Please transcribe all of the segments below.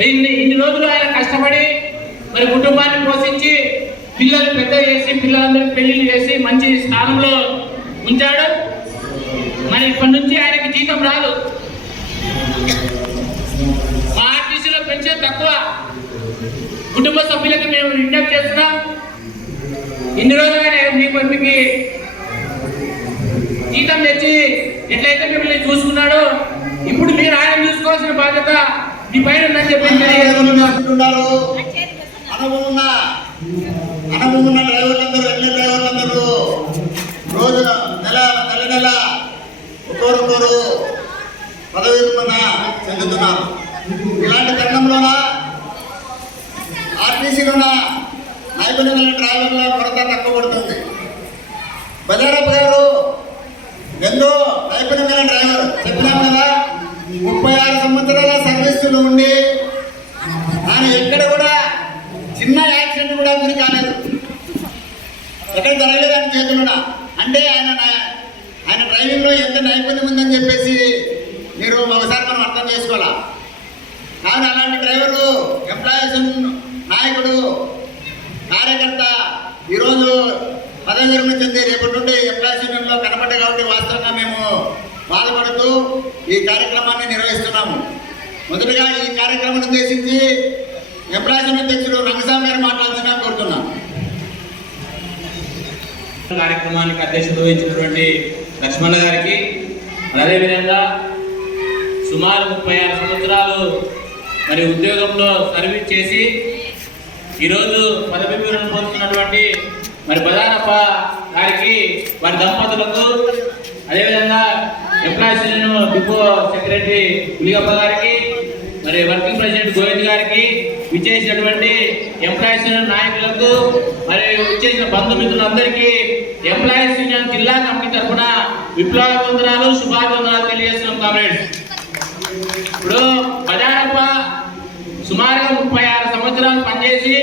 ఇన్ని రోజులు ఆయన కష్టపడి మరి కుటుంబాన్ని పోషించి పిల్లలు పెద్ద చేసి పిల్లలందరికీ పెళ్లిళ్ళు చేసి మంచి స్థానంలో ఉంచాడు. మరి ఇప్పటి నుంచి ఆయనకి జీతం రాదు. మా ఆర్టీసీలో పెన్షన్ తక్కువ. కుటుంబ సభ్యులకి మేము విజ్ఞప్తి చేస్తున్నాం, ఇన్ని రోజులు ఆయన మీకు జీతం తెచ్చి ఎట్లయితే మిమ్మల్ని చూసుకున్నాడో ఇప్పుడు మీరు ఆయన చూసుకోవాల్సిన బాధ్యత మీ పైన ఉందని చెప్పి అనుభవం డ్రైవర్లందరూ ఎన్ని డ్రైవర్లందరూ రోజు నెల ఒకరు పదవి విరమణ చెందుతున్నారు. ఇలాంటి తరుణంలోన ఆర్టీసీలోన నైపుణ్యం డ్రైవర్ల కొరత తక్కువ పడుతుంది. బజారప్ప గారు ఎంతో నైపుణ్యం డ్రైవర్ చెప్పినాం కదా, 36 సంవత్సరాల సర్వీసులు ఉండి ఆయన ఎక్కడ కూడా చిన్న యాక్సిడెంట్ కూడా గురి కాలేదు, ఎక్కడ జరగలేదు ఆయన చేతులున్నా. అంటే ఆయన డ్రైవింగ్లో ఎంత నైపుణ్యం ఉందని చెప్పేసి మీరు ఒకసారి మనం అర్థం చేసుకోవాలా. కానీ అలాంటి డ్రైవరు, ఎంప్లాయీస్, నాయకుడు, కార్యకర్త ఈరోజు పదవి విరమణ చెంది రేపటి నుండి ఎంప్లాయీస్ యూనియన్లో కనపడ్డాయి కాబట్టి వాస్తవంగా మేము బాధపడుతూ ఈ కార్యక్రమాన్ని నిర్వహిస్తున్నాము. మొదటిగా ఈ కార్యక్రమాన్ని ఉద్దేశించి ఎంప్లాయీస్ యూనియన్ అధ్యక్షుడు రంగస్వామి గారు మాట్లాడుతున్నా కోరుతున్నాం. కార్యక్రమానికి అధ్యక్షత వహించినటువంటి లక్ష్మణ గారికి, అదేవిధంగా సుమారు 36 సంవత్సరాలు మరి ఉద్యోగంలో సర్వీస్ చేసి ఈరోజు పదవి విరమణ పొందుతున్నటువంటి మరి బదానప్ప గారికి, వారి దంపతులకు, అదేవిధంగా ఎంప్లాయీస్ యూనియన్ డిపో సెక్రటరీ పులిగప్ప గారికి, మరి వర్కింగ్ ప్రెసిడెంట్ గోవింద్ గారికి, విచ్చేసినటువంటి ఎంప్లాయీస్ యూనియన్ నాయకులకు, మరి విచ్చేసిన బంధుమిత్రులందరికీ ఎంప్లాయీస్ యూనియన్ జిల్లా కమిటీ తరఫున విప్లవాభివందనాలు, శుభాభివందనాలు తెలియజేస్తున్నాం. కామ్రేడ్స్, ఇప్పుడు బజారప్ప సుమారుగా 36 సంవత్సరాలు పనిచేసి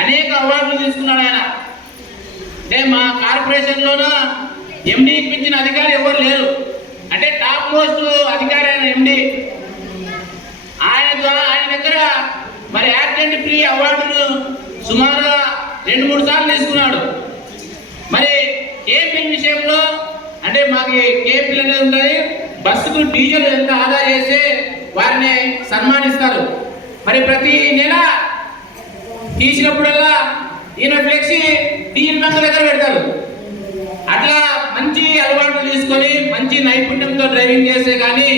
అనేక అవార్డులు తీసుకున్నాడు ఆయన. అంటే మా కార్పొరేషన్లోన ఎండీకి మించిన అధికారి ఎవరు లేరు. అంటే టాప్ మోస్ట్ అధికారి ఆయన ఎండీ. ఆయన దగ్గర మరి యాక్సిడెంట్ ఫ్రీ అవార్డును సుమారుగా 2-3 సార్లు తీసుకున్నాడు. మరి కేఎంపీ విషయంలో అంటే మాకు కేఎంపీలు అనేది ఉంటుంది, బస్సుకు డీజిల్ ఎంత ఆదా చేస్తే వారిని సన్మానిస్తారు. మరి ప్రతి నెల తీసినప్పుడల్లా ఈయన ఫ్లెక్సీ డీజిల్ బంక్ దగ్గర పెడతారు. అట్లా మంచి అలవాట్లు తీసుకొని మంచి నైపుణ్యంతో డ్రైవింగ్ చేస్తే కానీ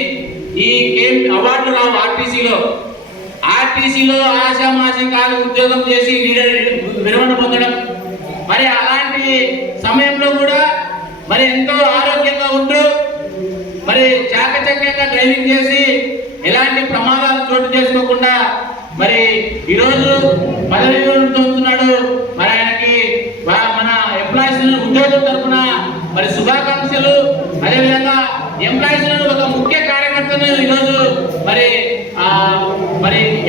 ఈ అవార్డులు రావు. ఆర్టీసీలో ఆశామాషి కాదు ఉద్యోగం చేసి విరమణ పొందడం. మరి అలాంటి సమయంలో కూడా మరి ఎంతో ఆరోగ్యంగా ఉంటూ మరి చాకచక్యంగా డ్రైవింగ్ చేసి ఎలాంటి ప్రమాదాలు చోటు చేసుకోకుండా మరి ఈరోజు పదవి పొందుతున్నాడు. మరి ఆయనకి మన ఎంప్లాయీస్ ఉద్యోగం తరఫున మరి శుభాకాంక్షలు. అదేవిధంగా ఎంప్లాయీస్ ఒక ముఖ్య కార్యకర్తను ఈరోజు మరి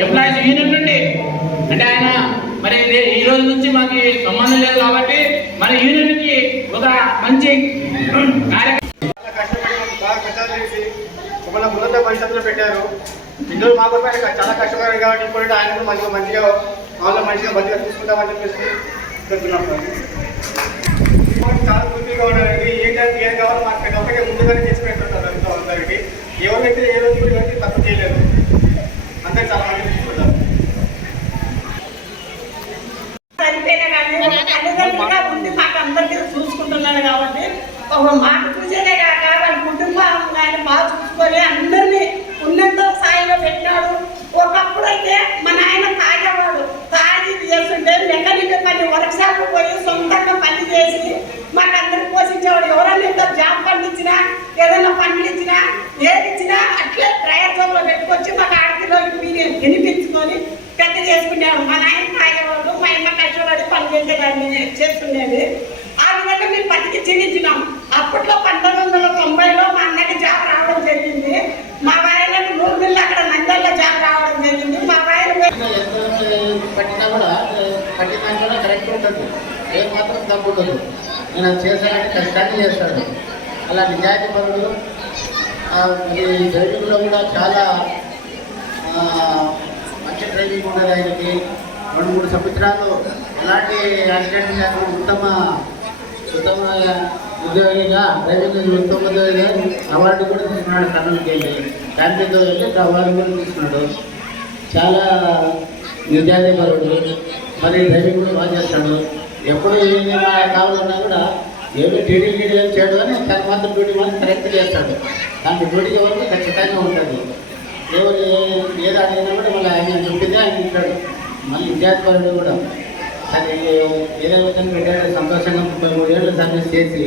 ఎంప్లాయీస్ యూనియన్ నుండి అంటే ఆయన మరి ఈ రోజు నుంచి మాకు సంబంధం లేదు కాబట్టి మన యూనియన్కి ఒక మంచి ఉన్నత భవిష్యత్తులో పెట్టారు. ఇందులో మాకు చాలా కష్టపడారు కాబట్టి ఇప్పుడు ఆయన కూడా మంచిగా మంచిగా తీసుకుంటామని చెప్పేసి చెప్తున్నాం. చాలా తృప్తిగా ఉండడానికి ఏం కావాలో మాకు ఒకటే ముందుగానే చేసి పెట్టుకుంటారు. అందరికి ఎవరైతే ఏ రోజు కూడా తప్పు చేయలేదు, అందరూ చాలా మంది తీసుకుంటారు. మాకు అందరికీ చూసుకుంటున్నాడు కాబట్టి మాకు చూసేదే కాక వాళ్ళ కుటుంబం ఆయన బాగా చూసుకొని అందరినీ ఉన్నత స్థాయిలో పెట్టినాడు. ఒకప్పుడు అయితే మా నాయన తాగేవాడు, తాగి చేస్తుంటే మెకానిక్ పని వర్క్షాప్ పోయి సొంతంగా పని చేసి మాకు అందరికి పోషించేవాడు. ఎవరైనా ఇద్దరు జాబ్ పండించినా ఏదైనా పండ్లు ఇచ్చినా ఏది ఇచ్చినా అట్లే డ్రైవర్ జాబ్లో పెట్టుకొచ్చి మాకు ఆడపిల్లలకి వినిపించుకొని పెద్ద చేసుకునేవాడు. మా నాయన తాగేవాడు, మా అమ్మ కష్టపడి పని చేసేదాన్ని చేస్తుండేది. ఆ విధంగా మేము బతికి చెల్లించినాం. అప్పట్లో 1990లో మా అన్నకి జాబ్ రావడం జరిగింది. మా వాయనకు 100 బిల్లు అక్కడ నంద్యాలలో జాబ్ రావడం జరిగింది. మా వాయన పట్టినా కూడా కరెక్ట్ ఉంటుంది, ఏ మాత్రం తప్పు ఉండదు. నేను చేశానంటే కష్టాన్ని చేస్తాడు. అలా నిజాయితీ పనులు ఈ డ్రైవింగ్లో కూడా చాలా ఉన్నది ఆయనకి. 2-3 సంవత్సరాలు ఎలాంటి యాక్సిడెంట్ లేకుండా ఉత్తమ ఉద్యోగిగా డ్రైవింగ్ ఉత్తమ ఉద్యోగిగా అవార్డు కూడా తీసుకున్నాడు. కర్నూలుకి వెళ్ళి ఫ్యామిలీతో వెళ్ళి అవార్డు కూడా తీసుకున్నాడు. చాలా నిజాధికారుడు, మరి డ్రైవింగ్ కూడా బాగా చేస్తాడు. ఎప్పుడు ఏది కావాలన్నా కూడా ఏమి డ్యూటీ చేయడు కానీ తన మాత్రం డ్యూటీ మాత్రం కరెక్ట్ చేస్తాడు. దాంట్లో డ్యూటీకి వరకు ఖచ్చితంగా ఉంటుంది. ఎవరు ఏదో అడిగినా కూడా మళ్ళీ ఆయన చెప్పిందే ఆయన ఉంటాడు. మళ్ళీ విద్యార్థులు కూడా అది ఏదో రిటైర్డ్ సంతోషంగా 33 ఏళ్ళు సర్వీస్ చేసి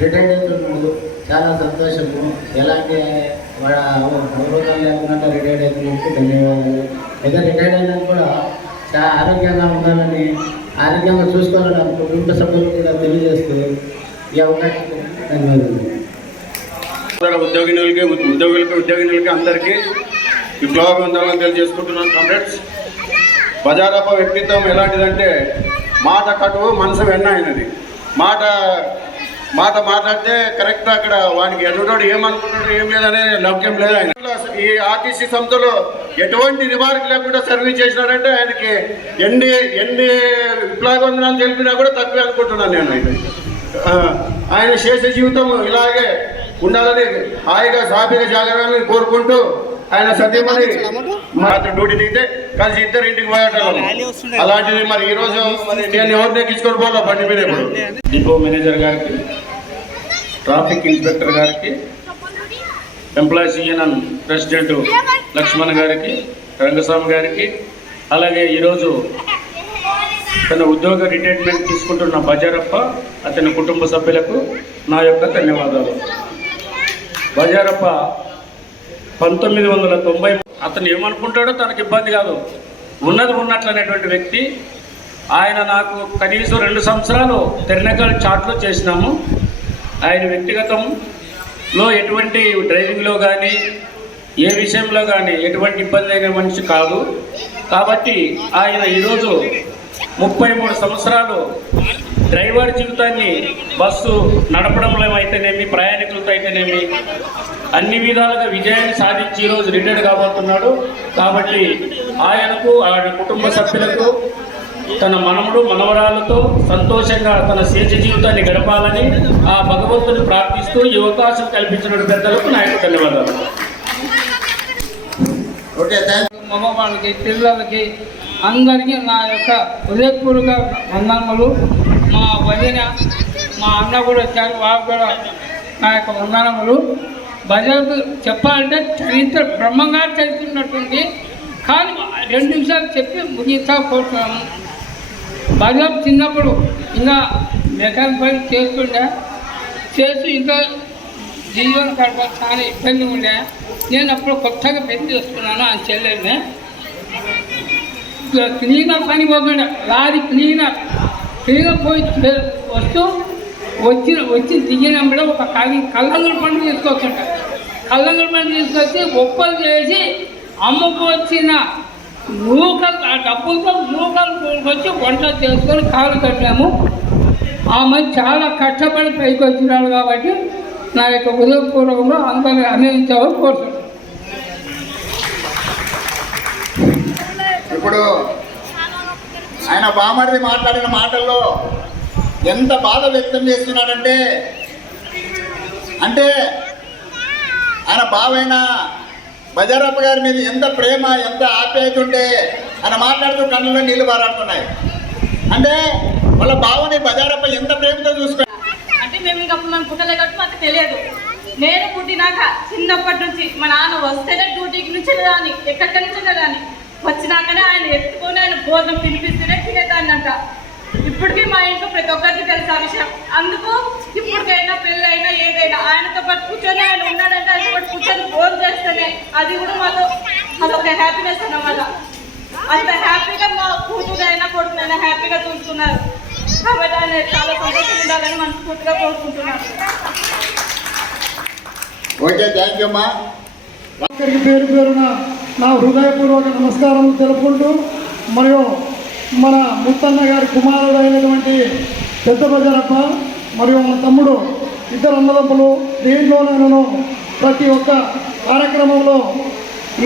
రిటైర్డ్ అవుతున్నాడు. చాలా సంతోషము. ఎలాంటి అవరోధాలు లేకుండా రిటైర్డ్ అవుతున్నందుకు ధన్యవాదాలు. ఏదో రిటైర్డ్ అయినా కూడా చాలా ఆరోగ్యంగా ఉండాలని, ఆరోగ్యంగా చూసుకోవాలని కుటుంబ సభ్యులు కూడా తెలియజేస్తూ ఈ అవకాశం ధన్యవాదాలు. ఉద్యోగినులకి అందరికీ విప్లవవంతాలను తెలియజేసుకుంటున్నాను. కామ్రేడ్స్, బజారప్ప వ్యక్తిత్వం ఎలాంటిదంటే మాట కటువు మనసు వెన్న అయినది. మాట మాట్లాడితే కరెక్ట్ అక్కడ వానికి ఎదుటోడు ఏమనుకుంటాడు ఏం లేదనే లౌక్యం లేదు. ఆయన ఈ ఆర్టీసీ సంస్థలో ఎటువంటి రిమార్క్ లేకుండా సర్వీస్ చేసినారంటే ఆయనకి ఎన్ని విప్లవవందనాలు తెలిపినా కూడా తక్కువే అనుకుంటున్నాను నేను. ఆయన చేసే జీవితం ఇలాగే ఉండాలని హాయిగా సాఫీగా జాగ్రత్తగా కోరుకుంటూ ఆయన సత్యమని మాత్రం డ్యూటీ దిగితే కలిసి ఇద్దరు ఇంటికి పోయేటోళ్ళం. అలాంటిది మరి ఈరోజు మరి నేను ఎవరిని ఎక్కించుకొని పోలే బండి మీద. ఇప్పుడు డిపో మేనేజర్ గారికి, ట్రాఫిక్ ఇన్స్పెక్టర్ గారికి, ఎంప్లాయీస్ యూనియన్ ప్రెసిడెంట్ లక్ష్మణ్ గారికి, రంగస్వామి గారికి, అలాగే ఈరోజు తన ఉద్యోగ రిటైర్మెంట్ తీసుకుంటున్న బజారప్ప అతని కుటుంబ సభ్యులకు నా యొక్క ధన్యవాదాలు. బజారప్ప 1990 అతను ఏమనుకుంటాడో తనకు ఇబ్బంది కాదు, ఉన్నది ఉన్నట్లు అనేటువంటి వ్యక్తి. ఆయన నాకు కనీసం 2 సంవత్సరాలు తెరనకల్ చాట్లో చేసినాము. ఆయన వ్యక్తిగతంలో ఎటువంటి డ్రైవింగ్లో కానీ ఏ విషయంలో కానీ ఎటువంటి ఇబ్బంది అయిన మనిషి కాదు. కాబట్టి ఆయన ఈరోజు 33 సంవత్సరాలు డ్రైవర్ జీవితాన్ని బస్సు నడపడంలో అయితేనేమి, ప్రయాణికులతో అయితేనేమి అన్ని విధాలుగా విజయాన్ని సాధించి ఈరోజు రిటైర్డ్ కాబోతున్నాడు. కాబట్టి ఆయనకు, ఆయన కుటుంబ సభ్యులకు, తన మనముడు మనవరాలతో సంతోషంగా తన స్వేచ్ఛ జీవితాన్ని గడపాలని ఆ భగవంతుని ప్రార్థిస్తూ ఈ అవకాశం కల్పించిన పెద్దలకు నా యొక్క ధన్యవాదాలు. మగవాళ్ళకి, పిల్లలకి అందరికీ నా యొక్క హృదయపూర్వక వందనములు. మా వదిన, మా అన్న కూడా వచ్చారు, వారు కూడా నా యొక్క వందనములు. బజార్కు చెప్పాలంటే చరిత్ర బ్రహ్మంగా చరిత్రున్నట్టుంది. కానీ 2 నిమిషాలు చెప్పి ముగిస్తా కోరుతున్నాము. బజార్ చిన్నప్పుడు ఇంకా మెకానిక్ పని చేస్తూ ఇంకా జీవన గడప చాలా ఇబ్బంది ఉండే. నేను అప్పుడు కొత్తగా పెళ్లి చేసుకున్నాను ఆ చెల్లెల్ని. క్లీనర్ పని పోతుండే, లారీ క్లీనర్ పోయి వచ్చి దిగినప్పుడు ఒక కల్లంగుల పండు తీసుకొస్తుంటా. కల్లంగుల పండు తీసుకొచ్చి ఒప్పలు చేసి అమ్మకు వచ్చిన నూకలు, ఆ డబ్బులతో నూకలు కొనుక్కొచ్చి వంట చేసుకొని కాలు కట్టాము. ఆమె చాలా కష్టపడి పైకి వచ్చినాడు. కాబట్టి నా యొక్క హృదయపూర్వకంగా అందరినీ అన్వయించాలని కోరుతున్నాను. ఇప్పుడు ఆయన బామర్ది మాట్లాడిన మాటల్లో ఎంత బాధ వ్యక్తం చేస్తున్నాడంటే, ఆయన బావైన బజారప్ప గారి మీద ఎంత ప్రేమ, ఎంత ఆప్యాయత ఉంటే ఆయన మాట్లాడుతూ కళ్ళలో నీళ్లు పారాడుతున్నాయి. అంటే వాళ్ళ బావని బజారప్ప ఎంత ప్రేమతో చూసుకున్నాడు. అంటే మేము ఇంకా మనం పుట్టలే కాబట్టి మాకు తెలియదు. నేను పుట్టినాక చిన్నప్పటి నుంచి మా నాన్న వస్తేనే డ్యూటీకి నుంచి రాని, ఎక్కడి నుంచి రాని, వచ్చినాకనే ఆయన ఎత్తుకొని ఆయన భోజనం తినిపిస్తేనే తినేదాన్ని అంట. ఇప్పటికీ మా ఇంట్లో ప్రతి ఒక్కరికి తెలుసు ఆ విషయం. అందుకు ఇప్పటికైనా పెళ్ళైనా ఏదైనా ఆయనతో పాటు కూర్చొని, ఆయన ఉన్నాడంటే ఆయనతో పాటు కూర్చొని భోజనం చేస్తేనే అది కూడా మాతో అదొక హ్యాపీనెస్ అన్నమాట. అంత హ్యాపీగా మా కూతురైనా కొడుకునైనా హ్యాపీగా చూసుకున్నారు. కాబట్టి ఆయన చాలా సంతోషంగా ఉండాలని మనస్ఫూర్తిగా కోరుకుంటున్నాను. ఓకే, థ్యాంక్ యూ అమ్మా. పేరు పేరున నా హృదయపూర్వక నమస్కారం తెలుపుకుంటూ, మరియు మన ముత్తన్న గారి కుమారుడు అయినటువంటి పెద్ద బజారప్ప మరియు మన తమ్ముడు, ఇద్దరు అన్నదమ్ములు, దీంట్లో నేను ప్రతి ఒక్క కార్యక్రమంలో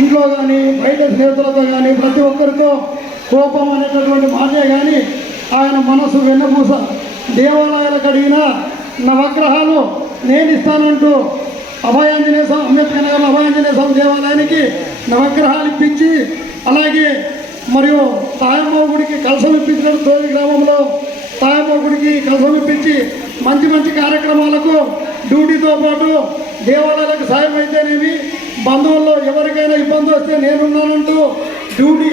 ఇంట్లో కానీ బయట స్నేహితులతో కానీ ప్రతి ఒక్కరితో కోపం అనేటటువంటి మాటే కానీ ఆయన మనసు వెన్నపూస. దేవాలయాలకు అడిగిన నవగ్రహాలు నేను ఇస్తానంటూ అభయాంజనేయ స్వామి అంబేద్కర్ నగర్లో అభయాంజనేయ స్వామి దేవాలయానికి నవగ్రహాలు ఇప్పించి, అలాగే మరియు తాయమ్మ గుడికి కలసం ఇప్పించినట్టు తోలి గ్రామంలో తాయమ్మ గుడికి కలసం ఇప్పించి మంచి మంచి కార్యక్రమాలకు డ్యూటీతో పాటు దేవాలయాలకు సాయం అయితేనేమి, బంధువుల్లో ఎవరికైనా ఇబ్బంది వస్తే నేనున్నానంటూ డ్యూటీ